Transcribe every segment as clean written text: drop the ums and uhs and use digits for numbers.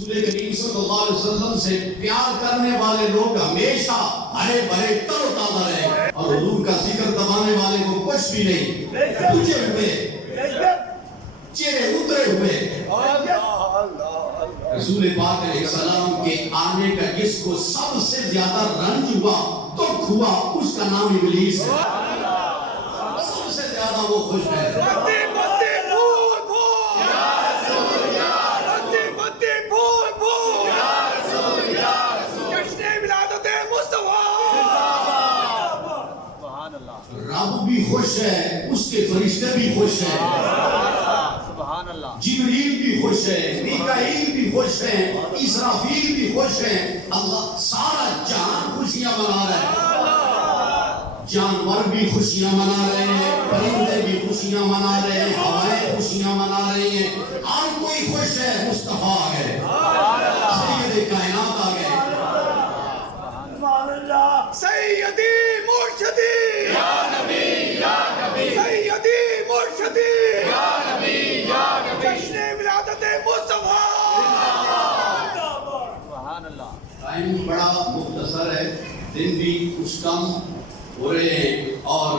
رسول کریم صلی اللہ علیہ وسلم سے پیار کرنے والے لوگ ہمیشہ ہرے بھرے تر و تازہ رہے اور حضور کا ذکر دبانے والے کو کچھ بھی نہیں، بجھے ہوئے چہرے اترے ہوئے۔ رسول پاک علیہ السلام کے آنے کا جس کو سب سے زیادہ رنج ہوا، دکھ ہوا، اس کا نام ابلیس ہے۔ سب سے زیادہ وہ خوش ہے۔ رب بھی خوش ہے، اس کے فرشتے بھی خوش ہیں، جبریل بھی خوش ہے، میکائیل بھی خوش ہیں، اسرافیل بھی خوش ہیں۔ اللہ سارا جہان خوشیاں منا رہا ہے، جانور بھی خوشیاں منا رہے ہیں، پرندے بھی خوشیاں منا رہے ہیں، ہوائیں خوشیاں منا رہی ہیں، ہر کوئی خوش ہے۔ مصطفیٰ آ گئے، سید کائنات آ گئے، سیدی مرشدی یا نبی یا نبی، سیدی مرشدی یا نبی یا نبی، جشن ولادت مصطفیٰ سبحان اللہ۔ ٹائم بڑا مختصر ہے، دن بھی کچھ کم ہو رہے ہیں اور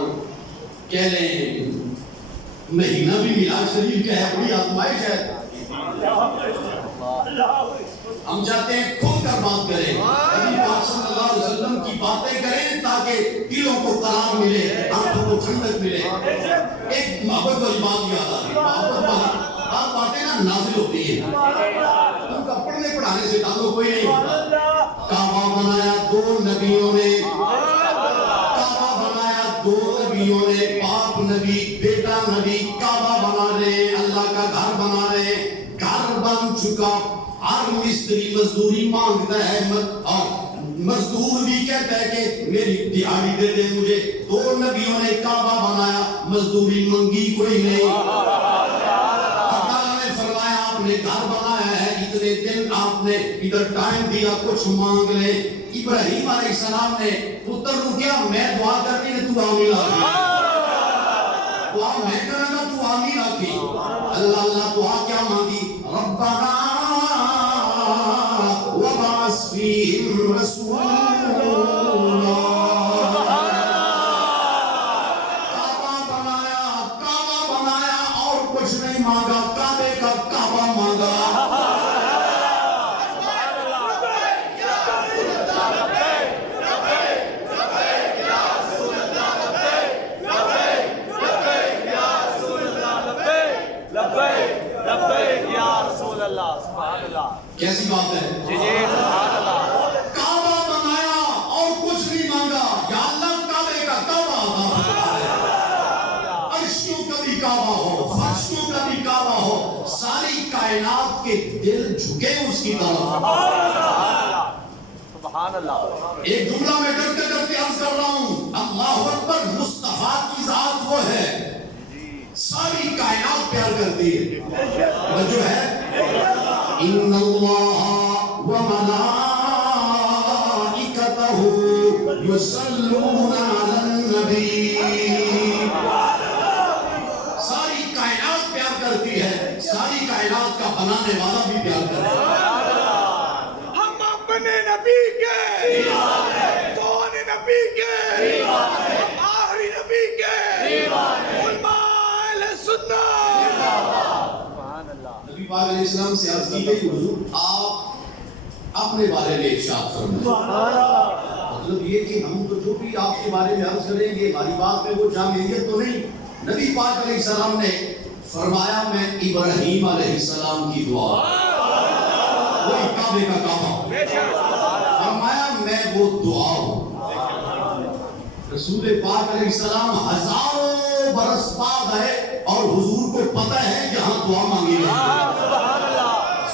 کہہ لیں مہینہ بھی میلاد شریف کا ہے، بڑی آزمائش ہے۔ ہم چاہتے ہیں کھل کر بات کریں، نبی پاک صلی اللہ علیہ وسلم کی باتیں کریں تاکہ دلوں کو قرار ملے، آنکھوں کو ٹھنڈک ملے۔ ایک محبت والی بات یاد آ رہی، محبت والی باتیں نا نازل ہوتی ہیں، ان کا پڑھنے پڑھانے سے تعلق کوئی نہیں ہوتا۔ کعبہ بنایا دو نبیوں نے، کعبہ بنایا دو نبیوں نے، باپ نبی بیٹا نبی کعبہ بنا رہے ہیں، اللہ کا گھر بنا رہے ہیں۔ گھر بن چکا، ہر مستری مزدوری مانگتا ہے اور مزدور بھی کہتا ہے کہ میری دیہاڑی دے دے مجھے۔ دو نبیوں نے کعبہ بنایا، مزدوری منگی کوئی نہیں۔ اللہ نے فرمایا آپ نے گھر بنایا ہے، اتنے دن آپ نے ادھر ٹائم دیا، کچھ مانگ لیں۔ ابراہیم علیہ السلام نے پتر کو کیا، میں دعا کرنی ہے تو آمین آگی، دعا میں کرنا تو آمین آگی۔ اللہ دعا کیا مانگی، ربنا وبعث فیہم رسولا۔ کعبہ بنایا اور کچھ نہیں مانگا، کعبے کا کعبہ مانگا۔ کیسی بات ہے، کعبہ بنایا اور کچھ نہیں مانگا، یا اللہ کعبے کا کعبہ عطا، عرشوں کا بھی کعبہ ہو، فرشوں کا بھی کعبہ ہو، ساری کائنات کے دل جھکے اس کی طرف۔ سبحان اللہ۔ ایک جملہ میں ڈرتے ڈرتے عرض کر رہا ہوں، اللہ اکبر، مصطفیٰ کی ذات وہ ہے ساری کائنات پیار کرتی ہے، وہ جو ہے ان اللہ وملائکتہ یصلون علی النبی۔ ساری کائنات پیار کرتی ہے، ساری کائنات کا بنانے والا بھی پیار کرتا ہے۔ ہم اپنے نبی کے، سون نبی کے، ہم آخری نبی کے، علماء اہل سنت۔ نبی پاک علیہ السلام سے عرض کی گئی، حضور آپ اپنے بارے میں ارشاد فرمائیں۔ مطلب یہ کہ ہم تو جو بھی آپ کے بارے میں عرض کریں گے ہماری بات میں وہ جامعیت تو نہیں۔ نبی پاک علیہ السلام نے فرمایا میں ابراہیم علیہ السلام کی دعا، وہی کعبے کا کعبہ، فرمایا میں وہ دعا ہوں۔ رسول پاک علیہ السلام ہزاروں برس بعد ہے اور حضور کو پتہ ہے یہاں دعا مانگی گئی۔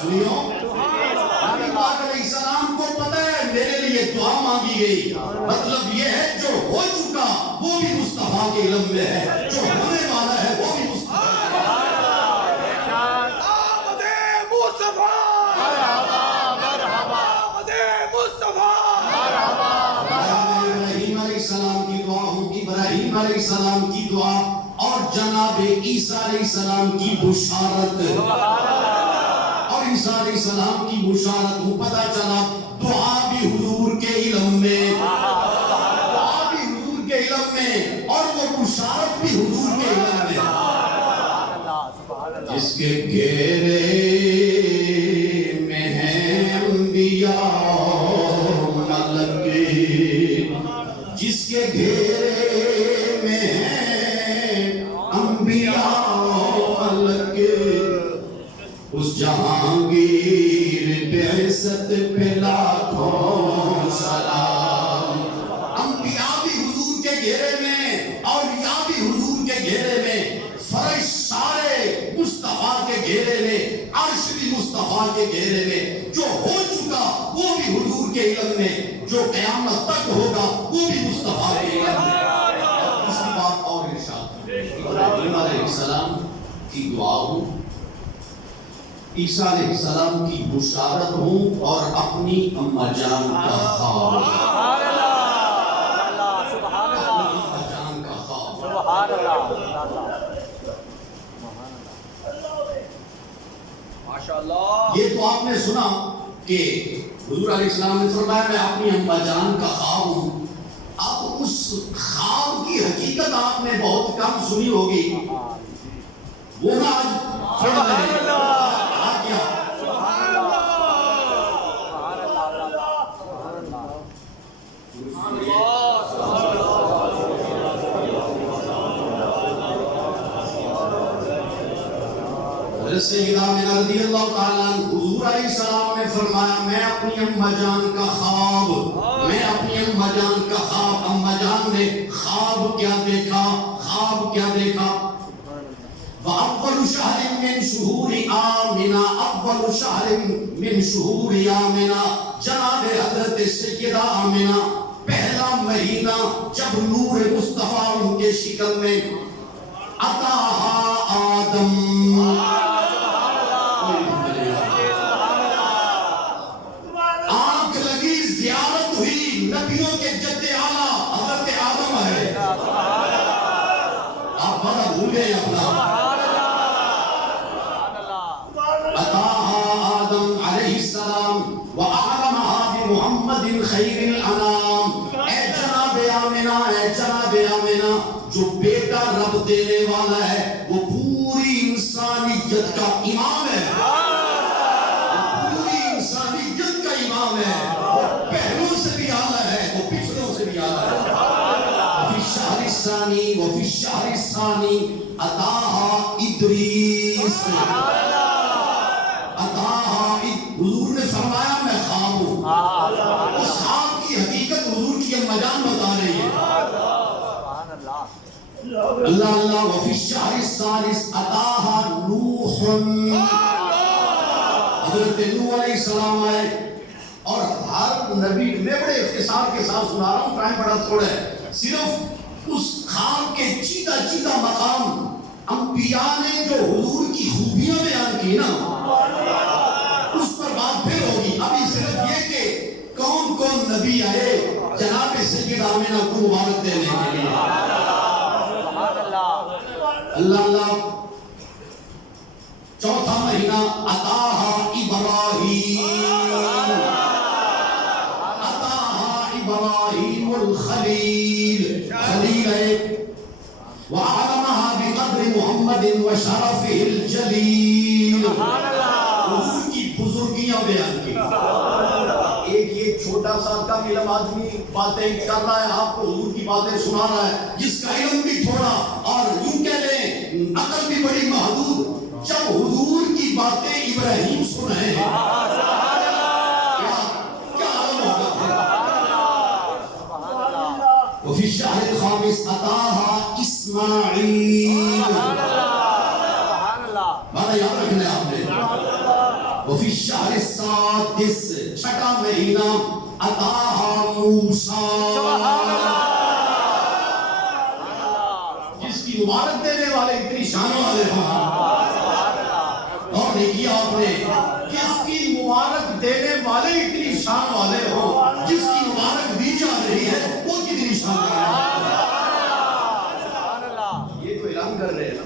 سنیو، نبی پاک علیہ السلام کو پتہ ہے میرے لیے دعا مانگی گئی، مطلب یہ ہے جو ہو چکا وہ بھی مصطفیٰ کے علم میں ہے، جو ہونے والا ہے وہ بھی مصطفیٰ کے علم میں ہے۔ آمد مصطفیٰ، مرحبا مرحبا، آمد مصطفیٰ، مرحبا مرحبا۔ ابراہیم علیہ السلام کی دعا ہوں، ابراہیم علیہ السلام کی دعا اور جناب عیسیٰ علیہ السلام کی بشارت، اور ان عیسیٰ علیہ السلام کی بشارت ہوں، پتہ چلا دعا بھی حضور کے علم میں، دعا بھی حضور کے علم میں، اور وہ بشارت بھی حضور کے علم میں۔ جس کے گھیرے میں ہیں انبیاء ملک، جس کے گھیرے میں ہیں انبیاء ملک، اس جہانگیر بعثت پہ لاکھوں سلام۔ انبیاء بھی حضور کے گھیرے میں، اولیاء بھی حضور کے گھیرے میں، فرش سارے مصطفیٰ کے گھیرے میں، عرش بھی مصطفیٰ کے گھیرے میں، جو ہو چکا وہ بھی حضور کے علم میں، جو قیامت تک ہوگا وہ بھی مصطفیٰ کے علم میں۔ اس کی بات اور ارشاد ابراہیم علیہ السلام کی دعا ہوں، عیسیٰ علیہ السلام کی بشارت ہوں، اور اپنی اماں جان کا خواب، اماں جان کا خواب۔ یہ تو آپ نے سنا کہ حضور علیہ السلام نے فرمایا میں اپنی اماں جان کا خواب ہوں۔ اب اس خواب کی حقیقت آپ نے بہت کم سنی ہوگی، وہ نہ آج سبحان اللہ، آ گیا۔ سبحان اللہ، حضرت سیدہ آمنہ رضی اللہ تعالیٰ عنہ، حضور علیہ السلام نے فرمایا میں اپنی اماں جان کا خواب، میں اپنی اماں جان کا خواب۔ اماں جان نے خواب کیا دیکھا؟ خواب کیا دیکھا؟ وَأَوَّلُ شَهْرٍ مِّن شُهُورِ آمِنَا، اول شہر من شہور آمنہ، جناب حضرت سیدہ آمنہ پہلا مہینہ جب نور مصطفیٰ ان کے شکل میں عطاہا آدم، آنکھ لگی زیارت ہوئی، نبیوں کے جد اعلیٰ حضرت آدم ہے۔ آپ بڑا بھول گئے اپنا۔ عطاہا آدم علیہ السلام وَأَعْلَمَهَا بِمُحَمَّدٍ خَيْرِ الْأَنَامِ۔ اے جناب آمنہ، اے جناب آمنہ، جو بیٹا رب دینے والا ہے وہ پوری انسانیت کا امام ہے، پوری انسانیت کا امام ہے، وہ پہلوں سے بھی اعلیٰ ہے، وہ پچھلوں سے بھی اعلیٰ ہے۔ وفی الشہر الثانی وفی الشہر الثانی عطاہا ادریس، حضور نے فرمایا میں خواب ہوں، اس خواب کی حقیقت حضور کی اماں جان بتا رہی ہے۔ اللہ اللہ۔ وفی الشہر الثالث عطاہا نوح، حضرت نوح علیہ السلام آئے، اور ہر نبی میں بڑے اختصار کے ساتھ سنا رہا ہوں، ٹائم بڑا تھوڑا ہے، صرف اس خواب کے چیدہ چیدہ مقام انبیاء نے جو حضور کی خوبیاں بیان کی نا، اس پر بات پھر ہوگی۔ ابھی صرف یہ کہ کون کون نبی آئے جناب سیدہ آمنہ کو مبارک دینے کے لیے۔ اللہ اللہ۔ چوتھا مہینہ عطاہا ابراہیم، عطاہا ابراہیم الخلیل، خلیل ہے۔ وَعَلَمَهَا بِقَدْرِ مُحَمَّدٍ وَشَرَفِهِ الْجَلِيلِ، حضور کی بزرگیاں بیان کی۔ ایک یہ چھوٹا سا کم علم آدمی باتیں کر رہا ہے، آپ کو حضور کی باتیں سنا رہا ہے، جس کا علم بھی تھوڑا اور یوں کہہ لیں عقل بھی بڑی محدود، جب حضور کی باتیں ابراہیم سن رہے ہیں کیا عالم ہوگا پھر۔ وفی الشہر الخامس عطاہا اسماعیل، بڑا یاد رکھنا ہے آپ نے۔ وفی الشہر السادس، چھٹا مہینہ عطاہا موسیٰ، جس کی مبارک دینے والے اتنی شان والے ہوں، اور نے کیا آپ نے، جس کی مبارک دینے والے اتنی شان والے ہوں، جس کی مبارک دی جا رہی ہے وہ کتنی شان والے ہیں۔ یہ تو اعلان کر رہے ہیں نا،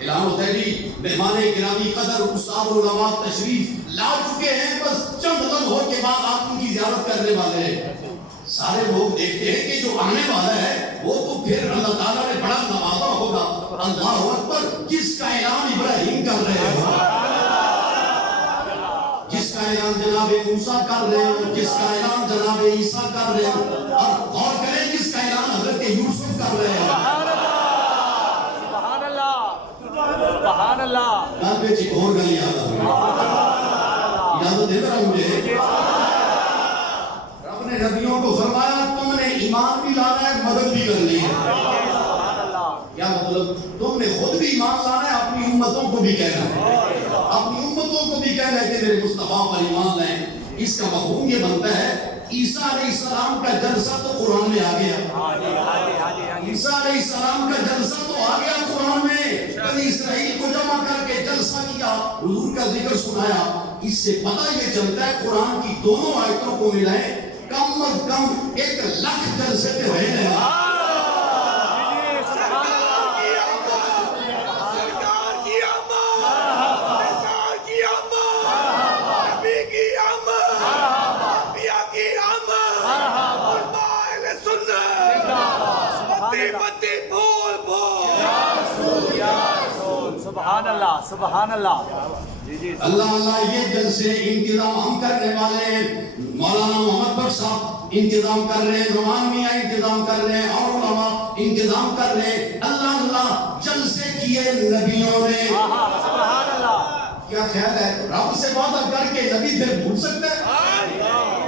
اعلان ہوتا ہے جی مہمان گرامی قدر استاد علماء تشریف لا چکے ہیں، بس چند لمحوں کے بعد آپ ان کی زیارت کرنے والے ہیں۔ سارے لوگ دیکھتے ہیں کہ جو آنے والا ہے وہ تو پھر اللہ تعالیٰ نے بڑا نوازا ہوگا۔ اللہ اکبر، جس کا اعلان ابراہیم کر رہے ہو، جس کا اعلان جناب موسیٰ کر رہے ہو، جس کا اعلان جناب عیسیٰ کر رہے ہو، اور غور کریں جس کا اعلان حضرت یوسف کر رہے ہو۔ سبحان اللہ، سبحان اللہ۔ کل پہ ایک اور گل یاد آ گئی، اجازت دے رہا مجھے۔ رب نے نبیوں کو فرمایا تم نے ایمان بھی لانا ہے، مدد بھی کرنی ہے۔ کیا مطلب؟ تم نے خود بھی ایمان لانا ہے، اپنی امتوں کو بھی کہنا ہے، اپنی امتوں کو بھی کہنا ہے کہ میرے مصطفیٰ پر ایمان لائیں۔ اس کا مفہوم یہ بنتا ہے عیسیٰ علیہ السلام کا جلسہ تو قرآن میں آ گیا، عیسیٰ علیہ السلام کا جلسہ تو آ گیا قرآن میں، بنی اسرائیل کو جمع کر کے جلسہ کیا، حضور کا ذکر سنایا۔ اس سے پتہ یہ چلتا ہے قرآن کی دونوں آیتوں کو ملائیں کم از کم 1,00,000 جلسے پہ رہے ہیں۔ سبحان اللہ، سبحان اللہ۔ اللہ اللہ، یہ جلسے انتظام ہم کرنے والے ہیں، مولانا محمد بخش صاحب انتظام کر رہے ہیں، نعمان میاں انتظام کر رہے ہیں، اور علماء انتظام کر رہے ہیں۔ اللہ اللہ، جلسے کیے نبیوں نے۔ سبحان اللہ۔ کیا خیال ہے رب سے وعدہ کر کے نبی پھر بھول سکتا ہے؟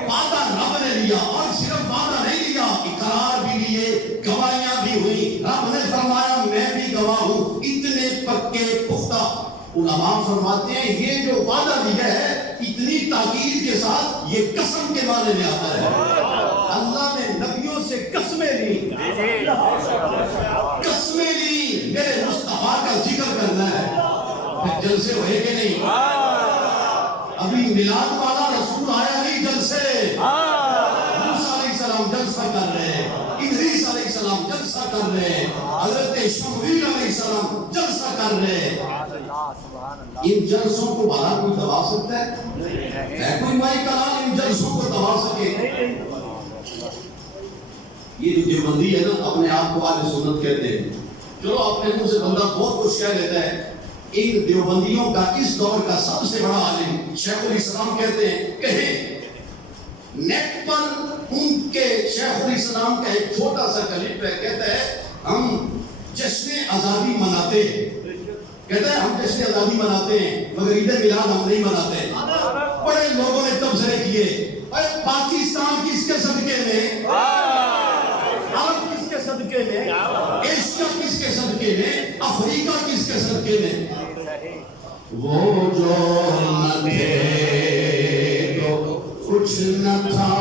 وعدہ رب نے لیا، اور صرف وعدہ نہیں لیا، اقرار بھی لیے، گواہیاں بھی ہوئی۔ رب نے فرمایا میں بھی گواہ ہوں، اتنے پکے پختہ۔ علماء فرماتے ہیں یہ جو وعدہ لیا ہے اتنی تاکید کے ساتھ یہ قسم کے معنی میں آتا ہے۔ اللہ نے نبیوں سے قسمیں لی، قسمیں لی، میرے مصطفیٰ کا ذکر کرنا ہے۔ پھر جلسے ہوئے کہ نہیں؟ ابھی میلاد والا رسول آیا نہیں جلسے۔ موسیٰ علیہ السلام جلسہ کر رہے ہیں، ادریس علیہ السلام جلسہ کر رہے ہیں، حضرت شمویل علیہ السلام جلسہ کر رہے ہیں۔ ان جلسوں کو بھلا کوئی دبا سکتا ہے کوئی مائی کلام ان جلسوں کو دبا سکے؟ یہ جو دیوبندی ہے نا اپنے آپ کو اہل سنت کہتے ہیں، چلو اپنے منہ سے بندہ بہت کچھ کہہ لیتا ہے۔ ان دیوبندیوں کا اس دور کا سب سے بڑا عالم شیخ الاسلام کہتے ہیں، کہیں نیٹ پر ان کے شیخ الاسلام کا ایک چھوٹا سا کلپ ہے، کہتا ہے ہم جشن آزادی مناتے ہیں، کہتا ہے ہم جشن آزادی مناتے ہیں مگر عید میلاد ہم نہیں مناتے۔ بڑے لوگوں نے تبصرے کیے، اور پاکستان کس کے صدقے میں، عرب کس کے صدقے میں، ایشیا کس کے صدقے میں، افریقہ کس کے صدقے میں؟ وہ جو نہ تھے تو کچھ نہ تھا،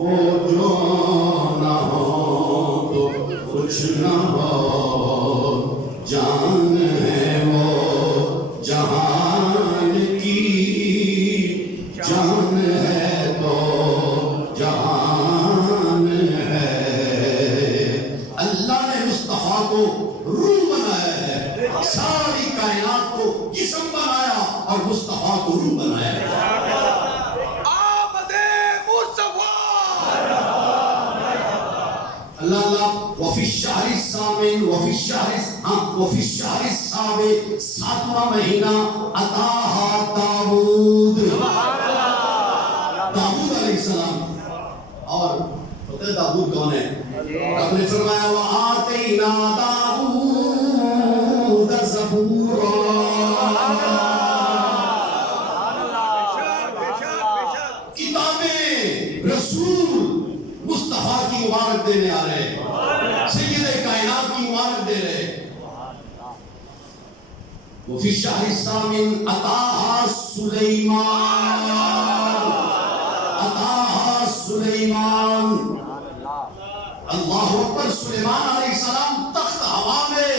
وہ جو نہ ہو تو کچھ نہ ہو، جان ہے وہ جہان کی، جان ہے تو جہان ہے۔ اللہ نے مصطفیٰ کو روح بنایا ہے، ساری کائنات کو جسم بنایا اور مصطفیٰ کو روح بنایا ہے۔ اللہ اللہ، وفی الشہر الثامن وفی الشہر السابع، 7واں مہینہ، عطاہا داؤد، داؤد علیہ السلام۔ اور پتہ ہے داؤد کون ہے؟ رب نے فرمایا وآتینا داؤد زبورا، کتابیں رسول مصطفیٰ کی مبارک دینے آ رہے ہیں، سید کائنات کی مبارک دے رہے ہیں۔ وفی الشہر الثامن عطاہا سلیمان، عطاہا سلیمان۔ اللہ اکبر، سلیمان علیہ السلام تخت ہوا میں،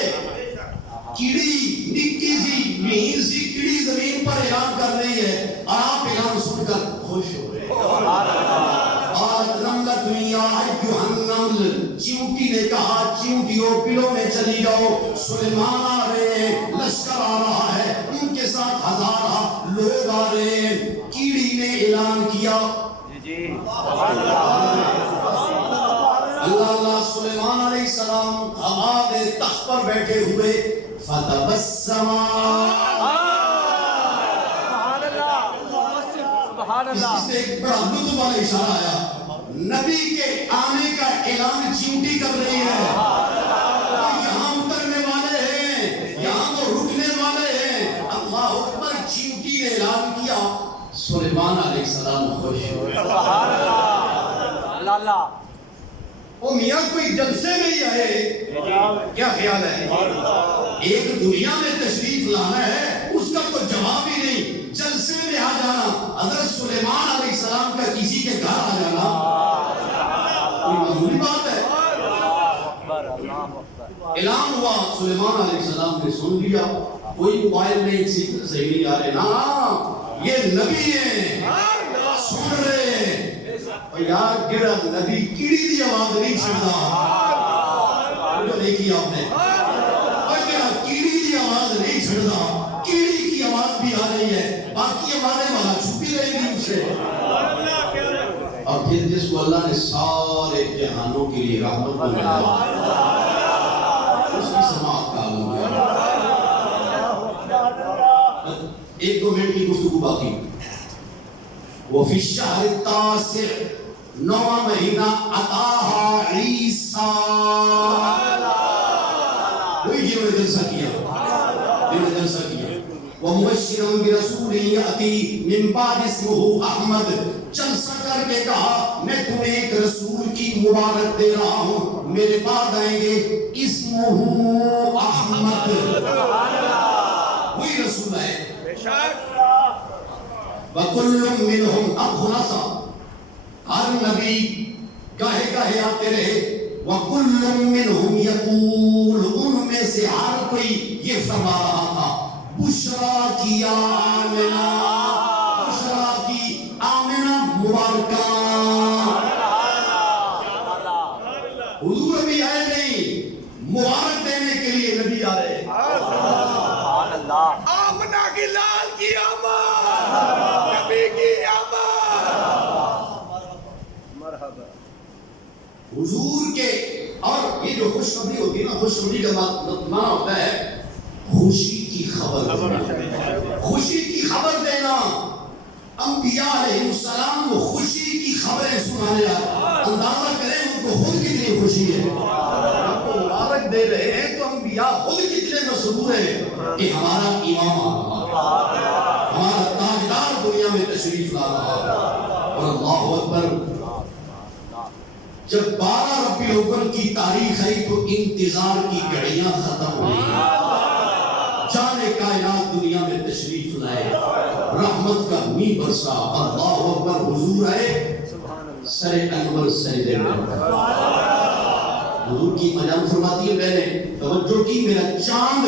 کیڑی نکی سی مہین سی کیڑی زمین پر اعلان کر رہی ہے، اور آپ اعلان سن کر خوش ہو رہے ہیں۔ چیونٹی نے کہا چیونٹیوں پلوں میں چلی جاؤ، سلیمان آ رہے ہیں، لشکر آ رہا ہے، ان کے ساتھ ہزارہ لوگ آ رہے ہیں. کیڑی نے اعلان کیا اللہ سلیمان علیہ السلام حماد تخت پر بیٹھے ہوئے فتبسم اس سے ایک بڑا لطف والا اشارہ آیا. نبی کے آنے کا اعلان چیونٹی کر رہی ہے. یہاں اترنے والے ہیں, یہاں تو رکنے والے ہیں. اللہ اکبر. چیونٹی نے اعلان کیا. سلیمان علیہ السلام خوش ہوئے. اللہ وہ میاں کوئی جلسے میں ہی آئے, کیا خیال ہے؟ ایک دنیا میں تشریف لانا ہے, اس کا کوئی جواب ہی نہیں. جلسے میں آ جانا, حضرت سلیمان علیہ السلام کا کسی کے گھر آ جانا کوئی معمولی بات ہے. اعلان ہوا, سلیمان علیہ السلام نے سن لیا. کوئی موبائل نہیں, سیکھر سے نہیں آ رہے, نا یہ نبی ہیں, سن رہے ہیں. یار گڑا نبی کیڑی دی آواز نہیں چھڑدا, جو نہیں کیا آپ نے. کیڑی دی آواز نہیں چھڑدا, کیڑی کی آواز بھی آ رہی ہے, باقی آوازیں وہاں چھپی رہے گی اس سے. اور پھر جس کو اللہ نے سارے جہانوں کے لیے رحمت بنایا, اس کی سماعت کا عالم ہے. 1-2 منٹ کی گفتگو باقی. وفی الشہر التاسع, 9واں مہینہ, عطاہا عیسیٰ. وہی جنہوں نے جلسہ کیا, وَمُبَشِّرًا بِرَسُولٍ يَأْتِي مِن بَعْدِ اسْمُهُ احمد. جلسہ کر کے کہا میں تمہیں ایک رسول کی مبارک دے رہا ہوں, میرے بعد آئیں گے اسمہ احمد. وہی رسول ہے. وَكُلٌّ مِّنْهُمْ. اب خلاصہ, ہر نبی گاہے گاہے آتے رہے. وَكُلٌّ مِّنْهُمْ يَقُولُ, ان میں سے ہر کوئی یہ فرما رہا تھا, بشرا کی آمنہ, بشرا کی آمنہ مبارکہ. حضور ابھی آئے نہیں, مبارک دینے کے لیے نبی آ رہے. آمنہ کی لال کی آمد, نبی کی آمد. حضور کے, اور یہ جو خوشخبری ہوتی ہے نا, خوشخبری کا معنی ہوتا ہے خوشی کی خبر دینا. خوشی کی خبر دینا. انبیاء علیہ السلام کو خوشی کی خبریں سنانے آئے. اندازہ کریں ان کو خود کتنی خوشی ہے. ان کو مبارک دے رہے ہیں تو انبیاء خود کتنے مسرور ہیں کہ ہمارا امام آ رہا, ہمارا تاجدار دنیا میں تشریف لا رہا. اور اللہ اکبر, جب 12 ربیع الاول کی تاریخ آئی تو انتظار کی گھڑیاں ختم ہوئی. جانے کائنات دنیا میں تشریف لائے, رحمت کا می برسا. اللہ اکبر. حضور آئے, سر انور سجدے میں. حضور کی مجام فرماتی ہے, میں نے توجہ کی, میرا چاند,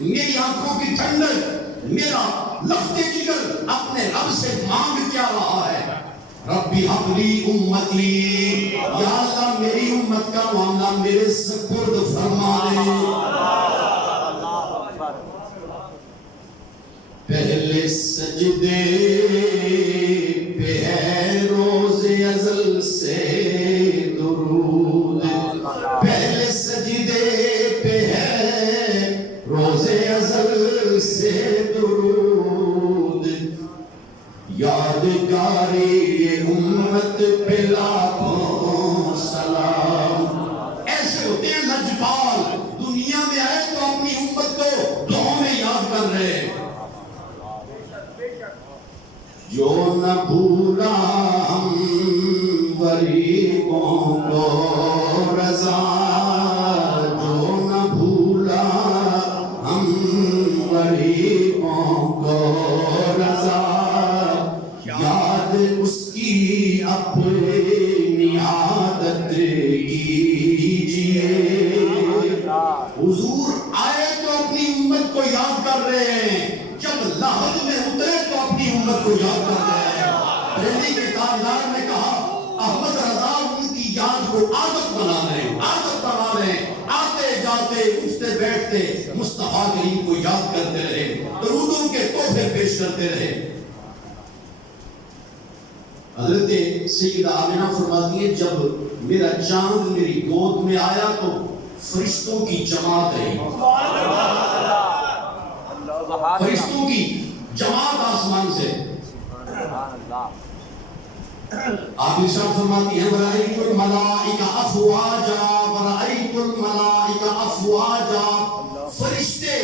میری آنکھوں کی ٹھنڈک, میرا لفظ جگر اپنے رب سے مانگ کیا رہا ہے. ربی حبلی امتی, یا اللہ میری امت کا معاملہ میرے سپرد فرما دے. پہلے سجدے پہ ہے روز ازل سے درود, پہلے سجدے پہ ہے روز ازل سے درود. یادگاری امت پہ لاکھوں سلام. ایسے ہوتے ہیں لجپال, دنیا میں آئے تو اپنی امت کو دعاؤں میں یاد کر رہے ہیں. جو نہ بھولا ہم غریبوں کو رضا, جو نہ بھولا ہم غریبوں کو رضا, یاد اس کی اپنی عادت کیجئے. حضور آئے تو اپنی امت کو یاد کر رہے ہیں, جب لحد میں اترے تو اپنی امت کو یاد کر رہے ہیں. دہلی کے تاجدار نے کہا احمد رضا ان کی یاد کو عادت بنا لیں, عادت بنا لیں. آتے جاتے گئے اٹھتے بیٹھتے مصطفیٰ کریم کو یاد کرتے رہے، درودوں کے تحفے پیش کرتے رہے۔ حضرت سیدہ آمنہ فرماتی ہے جب میرا چاند میری گود میں آیا تو فرشتوں کی جماعت رہی، فرشتوں کی جماعت آسمان سے۔ سبحان اللہ آپ ارشاد فرماتی ہیں وَرَأَيْتُ الْمَلَائِكَ أَفْوَاجًا وَرَأَيْتُ الْمَلَائِكَ أَفْوَاجًا، فرشتے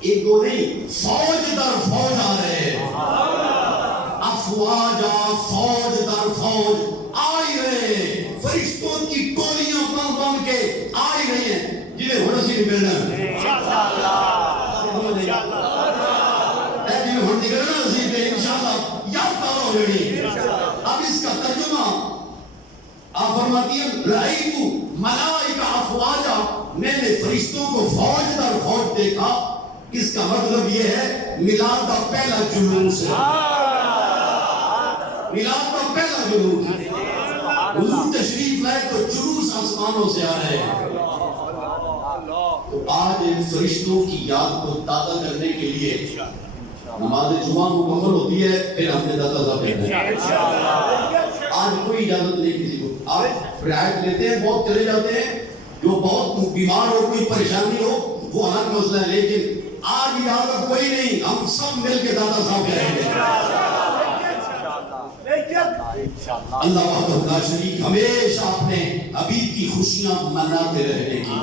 ایک دو نہیں فوج در فوج آ رہے ہیں، افواجا فوج در فوج آئی رہے ہیں، فرشتوں کی ٹولیاں بن بن کے آئی رہی ہیں جنہیں ہونا سی نکلنا ہے، انشاءاللہ جنہیں ہونا نکلنا نصیب ہے انشاءاللہ یاد کرو گڑی۔ اب اس کا ترجمہ آپ فرماتی ہیں رأیتو ملائکہ افواجا، میں نے فرشتوں کو فوج در فوج دیکھا، اس کا مطلب یہ ہے میلاد کا پہلا جلوس ہے، میلاد کا پہلا جلوس ہے، حضور تشریف لائے تو جلوس آسمانوں سے آ رہے ہیں۔ تو آج فرشتوں کی یاد کو تازہ کرنے کے لیے نماز جمعہ مکمل ہوتی ہے، پھر ہم نے دادا صاحب کہتے ہیں آج کوئی اجازت نہیں کسی کو، آپ رعایت لیتے ہیں، بہت چلے جاتے ہیں، جو بہت بیمار ہو کوئی پریشانی ہو وہ الگ مسئلہ ہے، لیکن آج اجازت کوئی نہیں، ہم سب مل کے دادا صاحب کہیں گے۔ اللہ وحدہ لا شریک ہمیشہ اپنے حبیب کی خوشیاں مناتے رہنے کی